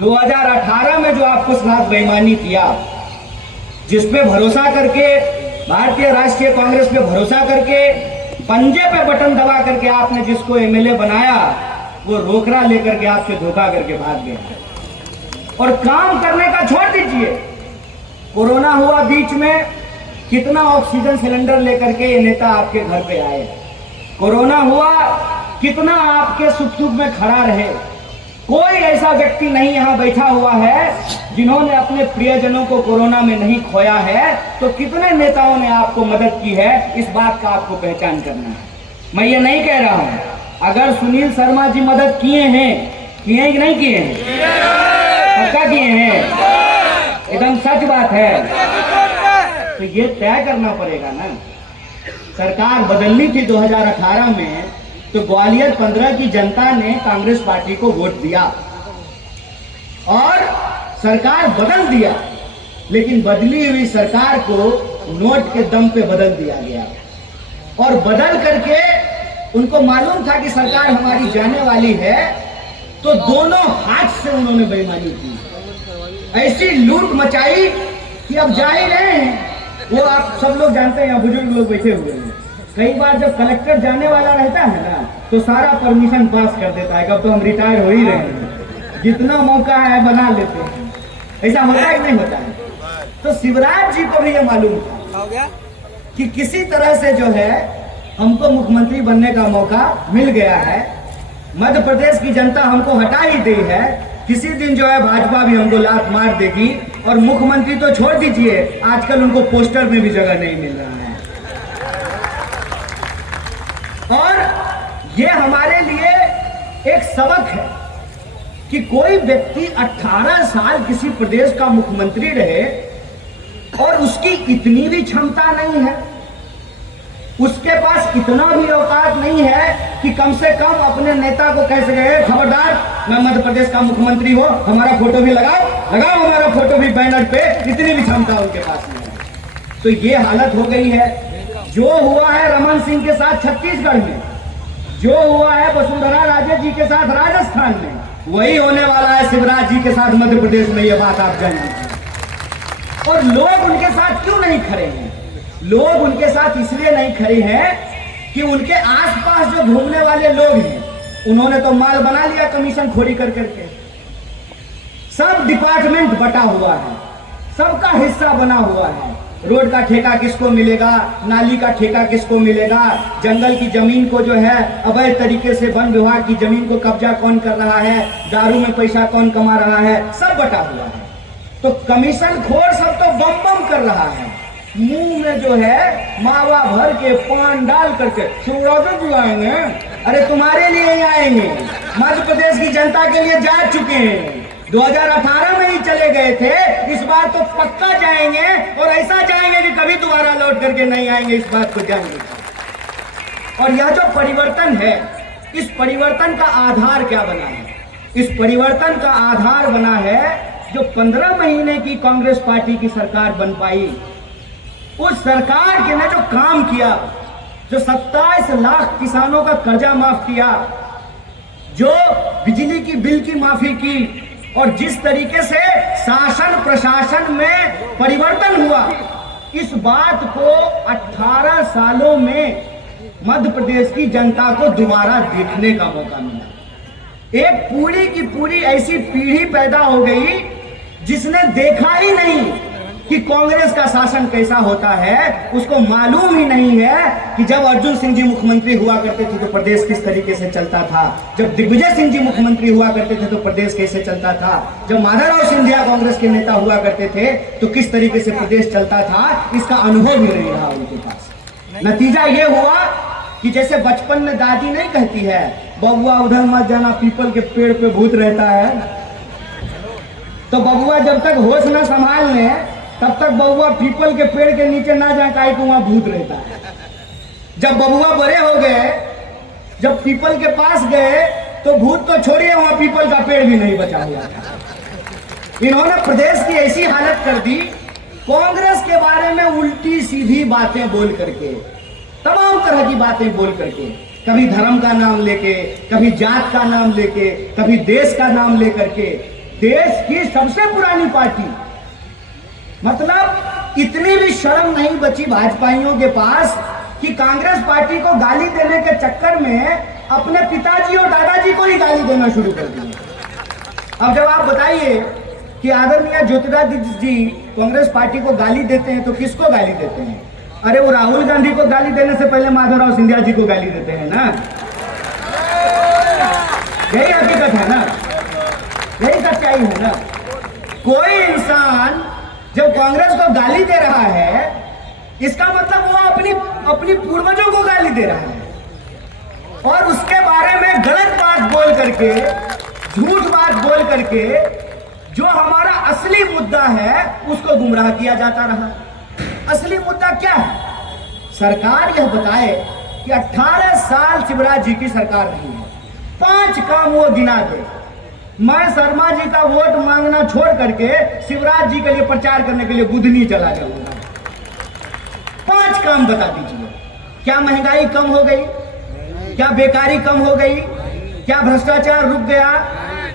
2018 में जो आपको साथ बेईमानी किया, जिस पे भरोसा करके भारतीय राष्ट्रीय कांग्रेस पे भरोसा करके पंजे पे बटन दबा करके आपने जिसको एमएलए बनाया, वो रोकड़ा लेकर के आपसे धोखा करके भाग गया। और काम करने का छोड़ दीजिए, कोरोना हुआ बीच में, कितना ऑक्सीजन सिलेंडर लेकर के ये नेता आपके घर पे आए। कोरोना हुआ, कितना आपके सुख दुख में खड़ा रहे। कोई ऐसा व्यक्ति नहीं यहां बैठा हुआ है जिन्होंने अपने प्रियजनों को कोरोना में नहीं खोया है। तो कितने नेताओं ने आपको मदद की है, इस बात का आपको पहचान करना है। मैं ये नहीं कह रहा हूं, अगर सुनील शर्मा जी मदद किए हैं कि नहीं किए हैं, पक्का किए हैं, एकदम सच बात है, तो ये तय करना पड़ेगा ना। सरकार बदलनी थी 2018 में, तो ग्वालियर 15 की जनता ने कांग्रेस पार्टी को वोट दिया और सरकार बदल दिया। लेकिन बदली हुई सरकार को नोट के दम पे बदल दिया गया और बदल करके उनको मालूम था कि सरकार हमारी जाने वाली है, तो दोनों हाथ से उन्होंने बेईमानी की, ऐसी लूट मचाई कि अब जा ही रहे हैं। वो आप सब लोग जानते हैं, यहाँ बुजुर्ग लोग बैठे हुए हैं, कई बार जब कलेक्टर जाने वाला रहता है ना, तो सारा परमिशन पास कर देता है, कब तो हम रिटायर हो ही रहे हैं, जितना मौका है बना लेते हैं। ऐसा होता है कि नहीं होता है? तो शिवराज जी को भी ये मालूम था कि किसी तरह से जो है हमको मुख्यमंत्री बनने का मौका मिल गया है, मध्य प्रदेश की जनता हमको हटा ही दी है, किसी दिन जो है भाजपा भी हमको लात मार देगी। और मुख्यमंत्री तो छोड़ दीजिए, आजकल उनको पोस्टर में भी जगह नहीं मिल रहा है। और ये हमारे लिए एक सबक है कि कोई व्यक्ति 18 साल किसी प्रदेश का मुख्यमंत्री रहे और उसकी इतनी भी क्षमता नहीं है, उसके पास इतना भी औकात नहीं है कि कम से कम अपने नेता को कह सके, खबरदार मैं मध्य प्रदेश का मुख्यमंत्री हो, हमारा फोटो भी लगाओ हमारा फोटो भी बैनर पे। इतनी भी क्षमता उनके पास नहीं है। तो ये हालत हो गई है। जो हुआ है रमन सिंह के साथ छत्तीसगढ़ में, जो हुआ है वसुंधरा राजे जी के साथ राजस्थान में, वही होने वाला है शिवराज जी के साथ मध्य प्रदेश में। ये बात आप जानते। और लोग उनके साथ क्यों नहीं खड़े हैं? लोग उनके साथ इसलिए नहीं खड़े हैं कि उनके आसपास जो घूमने वाले लोग हैं, उन्होंने तो माल बना लिया कमीशन खोरी कर करके। सब डिपार्टमेंट बटा हुआ है, सबका हिस्सा बना हुआ है। रोड का ठेका किसको मिलेगा, नाली का ठेका किसको मिलेगा, जंगल की जमीन को जो है अवैध तरीके से वन विभाग की जमीन को कब्जा कौन कर रहा है, दारू में पैसा कौन कमा रहा है, सब बटा हुआ है। तो कमीशन खोर सब तो बम बम कर रहा है, मुंह में जो है मावा भर के पान डाल करके शिवराज जी आएंगे, अरे तुम्हारे लिए ही आएंगे, मध्य प्रदेश की जनता के लिए जा चुके हैं। 2018 में ही चले गए थे, इस बार तो पक्का जाएंगे और ऐसा जाएंगे कि कभी दोबारा लौट करके नहीं आएंगे, इस बात को जानिए। और यह जो परिवर्तन है, इस परिवर्तन का आधार क्या बना है? इस परिवर्तन का आधार बना है जो 15 महीने की कांग्रेस पार्टी की सरकार बन पाई। उस सरकार के ने जो काम किया, जो 27 लाख किसानों का कर्जा माफ किया, जो बिजली की बिल की माफी की, और जिस तरीके से शासन प्रशासन में परिवर्तन हुआ, इस बात को 18 सालों में मध्य प्रदेश की जनता को दोबारा देखने का मौका मिला। एक पूरी की पूरी ऐसी पीढ़ी पैदा हो गई जिसने देखा ही नहीं कि कांग्रेस का शासन कैसा होता है। उसको मालूम ही नहीं है कि जब अर्जुन सिंह जी मुख्यमंत्री हुआ करते थे तो प्रदेश किस तरीके से चलता था, जब दिग्विजय सिंह जी मुख्यमंत्री हुआ करते थे तो प्रदेश कैसे चलता था, जब माधवराव सिंधिया कांग्रेस के नेता हुआ करते थे तो किस तरीके से प्रदेश चलता था। इसका अनुभव भी नहीं रहा उनके पास। नतीजा ये हुआ कि जैसे बचपन में दादी नहीं कहती है, बबुआ उधर मत जाना, पीपल के पेड़ पे भूत रहता है, तो बबुआ जब तक होश न संभाल ले तब तक बबुआ पीपल के पेड़ के नीचे ना जाए, काहे को वहां भूत रहता है। जब बबुआ बड़े हो गए, जब पीपल के पास गए, तो भूत तो छोड़िए, वहां पीपल का पेड़ भी नहीं बचा हुआ था। इन्होंने प्रदेश की ऐसी हालत कर दी, कांग्रेस के बारे में उल्टी सीधी बातें बोल करके, तमाम तरह की बातें बोल करके, कभी धर्म का नाम लेके, कभी जात का नाम लेके, कभी देश का नाम लेकर के देश की सबसे पुरानी पार्टी, मतलब इतनी भी शर्म नहीं बची भाजपाइयों के पास कि कांग्रेस पार्टी को गाली देने के चक्कर में अपने पिताजी और दादाजी को ही गाली देना शुरू कर दिए। अब जब आप बताइए कि आदरणीय ज्योतिरादित्य जी कांग्रेस पार्टी को गाली देते हैं तो किसको गाली देते हैं? अरे वो राहुल गांधी को गाली देने से पहले माधवराव सिंधिया जी को गाली देते हैं ना। यही हकीकत है ना, यही सच्चाई है ना। कोई इंसान जब कांग्रेस को गाली दे रहा है, इसका मतलब वो अपनी पूर्वजों को गाली दे रहा है और उसके बारे में गलत बात बोल करके, झूठ बात बोल करके जो हमारा असली मुद्दा है उसको गुमराह किया जाता रहा। असली मुद्दा क्या है? सरकार यह बताए कि 18 साल शिवराज जी की सरकार रही है, 5 काम वो गिना दे। मैं शर्मा जी का वोट मांगना छोड़ करके शिवराज जी के लिए प्रचार करने के लिए बुधनी चला जाऊंगा। 5 काम बता दीजिए। क्या महंगाई कम हो गई? क्या बेकारी कम हो गई? क्या भ्रष्टाचार रुक गया?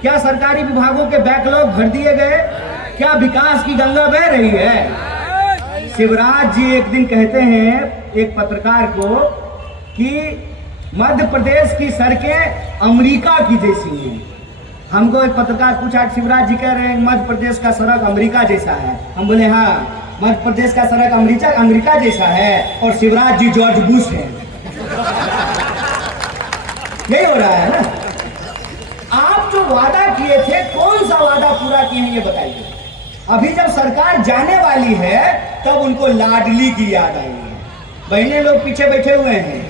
क्या सरकारी विभागों के बैकलॉग भर दिए गए? क्या विकास की गंगा बह रही है? शिवराज जी एक दिन कहते हैं एक पत्रकार को कि मध्य प्रदेश की सड़कें अमेरिका की जैसी हैं। हमको एक पत्रकार पूछा, शिवराज जी कह रहे हैं मध्य प्रदेश का सड़क अमेरिका जैसा है। हम बोले हाँ, मध्य प्रदेश का सड़क अमेरिका जैसा है और शिवराज जी जॉर्ज बुश हैं। यही हो रहा है ना। आप जो वादा किए थे, कौन सा वादा पूरा किए हैं ये बताइए। अभी जब सरकार जाने वाली है तब उनको लाडली की याद आई है। बहने लोग पीछे बैठे हुए हैं।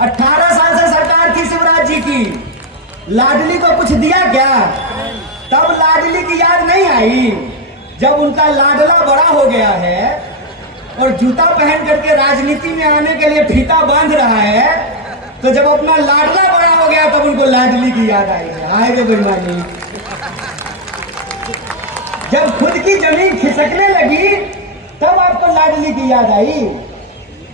18 साल से सरकार थी शिवराज जी की, लाडली को कुछ दिया क्या? तब लाडली की याद नहीं आई। जब उनका लाडला बड़ा हो गया है और जूता पहन करके राजनीति में आने के लिए फीता बांध रहा है, तो जब अपना लाडला बड़ा हो गया तब उनको लाडली की याद आई है। आए गे बेईमानी। जब खुद की जमीन खिसकने लगी तब आपको लाडली की याद आई।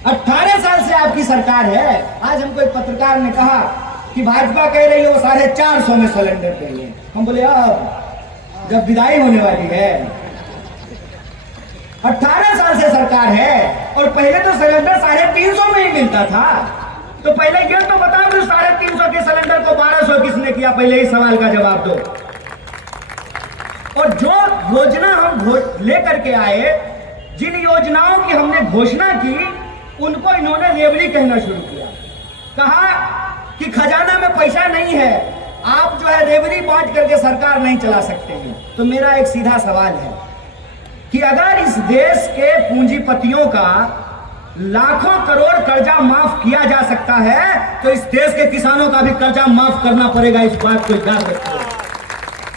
18 साल से आपकी सरकार है। आज हमको एक पत्रकार ने कहा कि भाजपा कह रही है वो 450 में सिलेंडर देंगे। हम बोले अब जब विदाई होने वाली है, 18 साल से सरकार है और पहले तो सिलेंडर 350 में ही मिलता था। तो पहले ये तो बताओ कि 350 के सिलेंडर को 1200 किसने किया? पहले इस सवाल का जवाब दो। और जो योजना हम लेकर के आए, जिन योजनाओं की हमने घोषणा की, उनको इन्होंने रेवड़ी कहना शुरू किया। कहा कि खजाना में पैसा नहीं है, आप जो है रेवड़ी बांट करके सरकार नहीं चला सकते हैं। तो मेरा एक सीधा सवाल है कि अगर इस देश के पूंजीपतियों का लाखों करोड़ कर्जा माफ किया जा सकता है तो इस देश के किसानों का भी कर्जा माफ करना पड़ेगा। इस बात को याद रखो।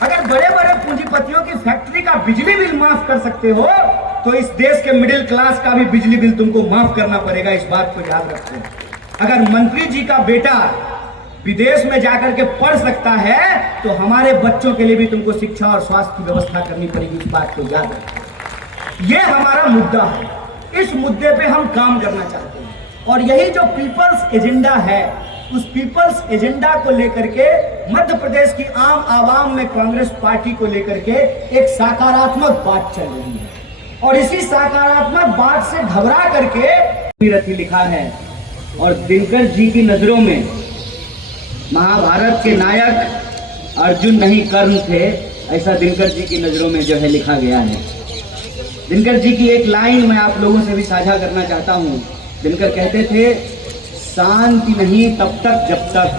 अगर बड़े बड़े पूंजीपतियों की फैक्ट्री का बिजली बिल माफ कर सकते हो तो इस देश के मिडिल क्लास का भी बिजली बिल तुमको माफ करना पड़ेगा। इस बात को याद रखो। अगर मंत्री जी का बेटा विदेश में जाकर के पढ़ सकता है तो हमारे बच्चों के लिए भी तुमको शिक्षा और स्वास्थ्य की व्यवस्था करनी पड़ेगी। इस बात को याद रखो। ये हमारा मुद्दा है। इस मुद्दे पे हम काम करना चाहते हैं और यही जो पीपल्स एजेंडा है, उस पीपल्स एजेंडा को लेकर के मध्य प्रदेश की आम आवाम में कांग्रेस पार्टी को लेकर के एक सकारात्मक बात चल रही है और इसी सकारात्मक बात से घबरा करके रथी लिखा है। और दिनकर जी की नजरों में महाभारत के नायक अर्जुन नहीं कर्ण थे, ऐसा दिनकर जी की नजरों में जो है लिखा गया है। दिनकर जी की एक लाइन मैं आप लोगों से भी साझा करना चाहता हूँ। दिनकर कहते थे, शांति नहीं तब तक जब तक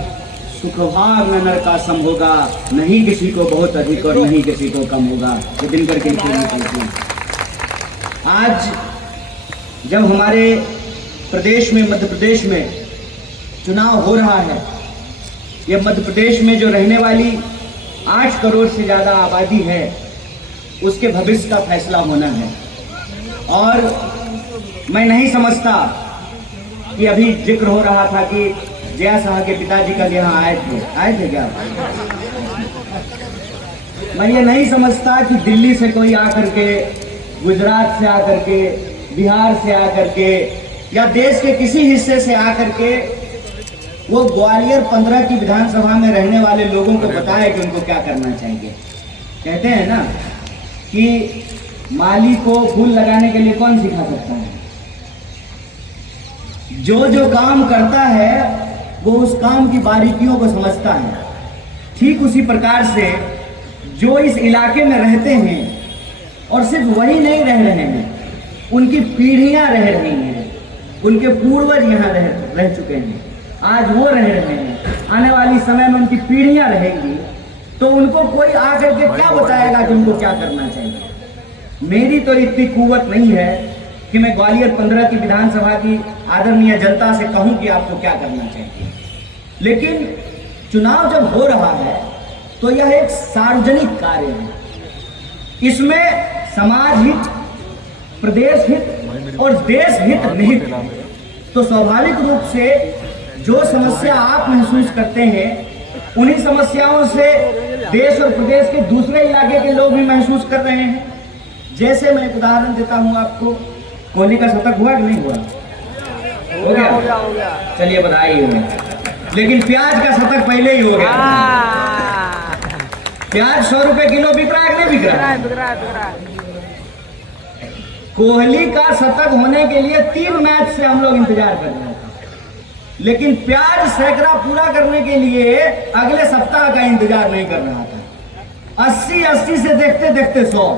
सुखभाग न नर का सम होगा, नहीं किसी को बहुत अधिक और नहीं किसी को कम होगा। ये दिनकर के लिखे। आज जब हमारे प्रदेश में, मध्य प्रदेश में चुनाव हो रहा है, ये मध्य प्रदेश में जो रहने वाली 8 करोड़ से ज़्यादा आबादी है उसके भविष्य का फैसला होना है। और मैं नहीं समझता कि अभी जिक्र हो रहा था कि जया शाह के पिताजी कल यहाँ आए थे क्या? मैं ये नहीं समझता कि दिल्ली से कोई आकर के, गुजरात से आकर के, बिहार से आकर के या देश के किसी हिस्से से आकर के वो ग्वालियर 15 की विधानसभा में रहने वाले लोगों को बताए कि उनको क्या करना चाहिए। कहते हैं ना कि माली को फूल लगाने के लिए कौन सिखा सकता है? जो जो काम करता है वो उस काम की बारीकियों को समझता है। ठीक उसी प्रकार से जो इस इलाके में रहते हैं और सिर्फ वही नहीं रह रहे हैं, उनकी पीढ़ियां रह रही हैं, उनके पूर्वज यहाँ रह चुके हैं, आज वो रह रहे हैं, आने वाली समय में उनकी पीढ़ियां रहेंगी, तो उनको कोई आकर के क्या बताएगा कि उनको क्या करना चाहिए? मेरी तो इतनी कुव्वत नहीं है कि मैं ग्वालियर 15 की विधानसभा की आदरणीय जनता से कहूं कि आपको क्या करना चाहिए। लेकिन चुनाव जब हो रहा है तो यह एक सार्वजनिक कार्य है, इसमें समाज हित, प्रदेश हित और देश हित निहित है। तो स्वाभाविक रूप से जो समस्या आप महसूस करते हैं, उन्हीं समस्याओं से देश और प्रदेश के दूसरे इलाके के लोग भी महसूस कर रहे हैं। जैसे मैं एक उदाहरण देता हूं आपको, कोहली का शतक हुआ कि नहीं हुआ? हो गया। चलिए बधाई हो। लेकिन प्याज का शतक पहले ही हो गया। प्याज 100 रुपए किलो बिक रहा है कि नहीं बिक रहा? कोहली का शतक होने के लिए 3 मैच से हम लोग इंतजार कर रहे थे, लेकिन प्याज सैकड़ा पूरा करने के लिए अगले सप्ताह का इंतजार नहीं कर रहा था। 80 से देखते देखते 100।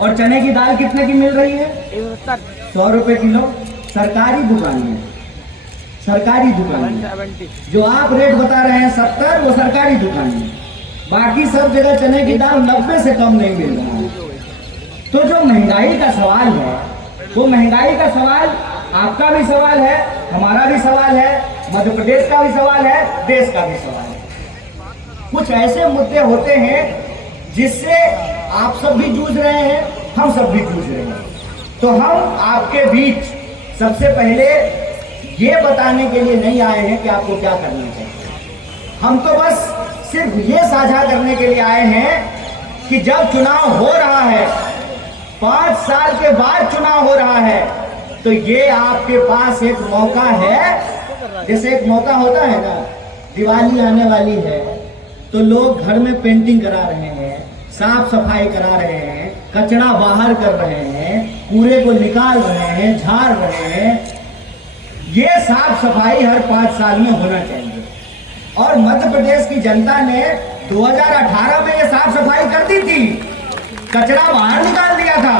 और चने की दाल कितने की मिल रही है? 100 रुपए किलो। सरकारी दुकान में, सरकारी दुकान में जो आप रेट बता रहे हैं 70, वो सरकारी दुकान में। बाकी सब जगह चने की दाल 90 से कम नहीं मिल रहा है। तो जो महंगाई का सवाल है, वो महंगाई का सवाल आपका भी सवाल है, हमारा भी सवाल है, मध्य प्रदेश का भी सवाल है, देश का भी सवाल है। कुछ ऐसे मुद्दे होते हैं जिससे आप सब भी जूझ रहे हैं, हम सब भी जूझ रहे हैं। तो हम आपके बीच सबसे पहले ये बताने के लिए नहीं आए हैं कि आपको क्या करना चाहिए। हम तो बस सिर्फ ये साझा करने के लिए आए हैं कि जब चुनाव हो रहा है, 5 साल के बाद चुनाव हो रहा है, तो ये आपके पास एक मौका है। जैसे एक मौका होता है ना, दिवाली आने वाली है तो लोग घर में पेंटिंग करा रहे हैं, साफ सफाई करा रहे हैं, कचरा बाहर कर रहे हैं, कूड़े को निकाल रहे हैं, झाड़ रहे हैं। ये साफ सफाई हर 5 साल में होना चाहिए। और मध्य प्रदेश की जनता ने 2018 में ये साफ सफाई कर दी थी, कचरा बाहर निकाल दिया था।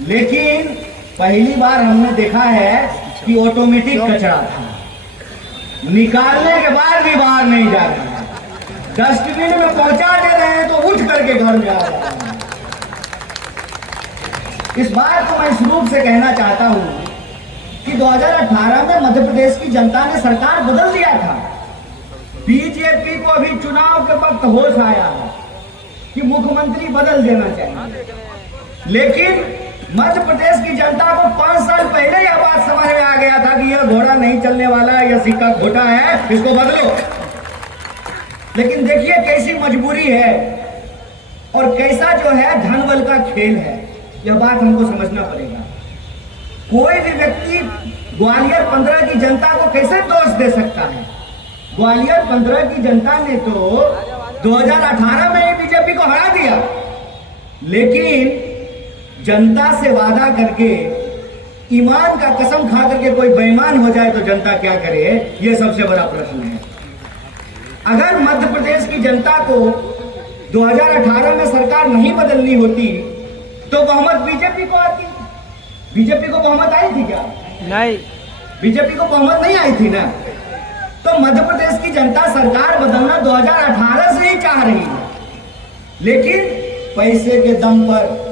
लेकिन पहली बार हमने देखा है कि ऑटोमेटिक कचरा था, निकालने के बाद भी बाहर नहीं जा रहा, डस्टबिन में पहुंचा दे रहे हैं तो उठ करके घर में आ रहा है। इस बात को मैं इस रूप से कहना चाहता हूं कि 2018 में मध्य प्रदेश की जनता ने सरकार बदल दिया था। बीजेपी को अभी चुनाव के वक्त होश आया है कि मुख्यमंत्री बदल देना चाहिए, लेकिन मध्य प्रदेश की जनता को 5 साल पहले यह बात समझ में आ गया था कि यह घोड़ा नहीं चलने वाला है, यह सिक्का खोटा है, इसको बदलो। लेकिन देखिए कैसी मजबूरी है और कैसा जो है धन बल का खेल है, यह बात हमको समझना पड़ेगा। कोई भी व्यक्ति ग्वालियर 15 की जनता को कैसे दोष दे सकता है? ग्वालियर 15 की जनता ने तो 2018 में ही बीजेपी को हरा दिया, लेकिन जनता से वादा करके ईमान का कसम खा करके कोई बेईमान हो जाए तो जनता क्या करे, यह सबसे बड़ा प्रश्न है। अगर मध्य प्रदेश की जनता को 2018 में सरकार नहीं बदलनी होती तो बहुमत बीजेपी को आती। बीजेपी को बहुमत आई थी क्या? नहीं, बीजेपी को बहुमत नहीं आई थी ना। तो मध्य प्रदेश की जनता सरकार बदलना 2018 से ही चाह रही है, लेकिन पैसे के दम पर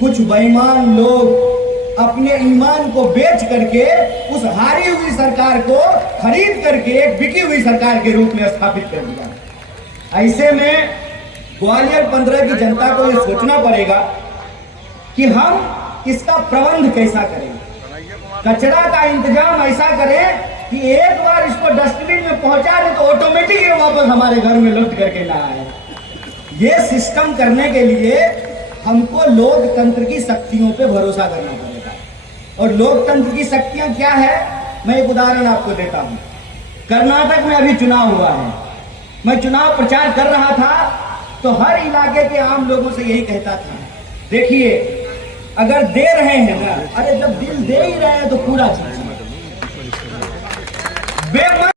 कुछ बेईमान लोग अपने ईमान को बेच करके उस हारी हुई सरकार को खरीद करके एक बिकी हुई सरकार के रूप में स्थापित कर दिया। ऐसे में ग्वालियर 15 की जनता को यह सोचना पड़ेगा कि हम इसका प्रबंध कैसा करें, कचरा का इंतजाम ऐसा करें कि एक बार इसको डस्टबिन में पहुंचा दें तो ऑटोमेटिक ये वापस हमारे घर में लौट करके ना आए। ये सिस्टम करने के लिए हमको लोकतंत्र की शक्तियों पे भरोसा करना पड़ेगा। और लोकतंत्र की शक्तियां क्या है, मैं एक उदाहरण आपको देता हूं। कर्नाटक में अभी चुनाव हुआ है, मैं चुनाव प्रचार कर रहा था तो हर इलाके के आम लोगों से यही कहता था, देखिए अगर दे रहे हैं ना, अरे जब दिल दे ही रहे हैं तो पूरा चीज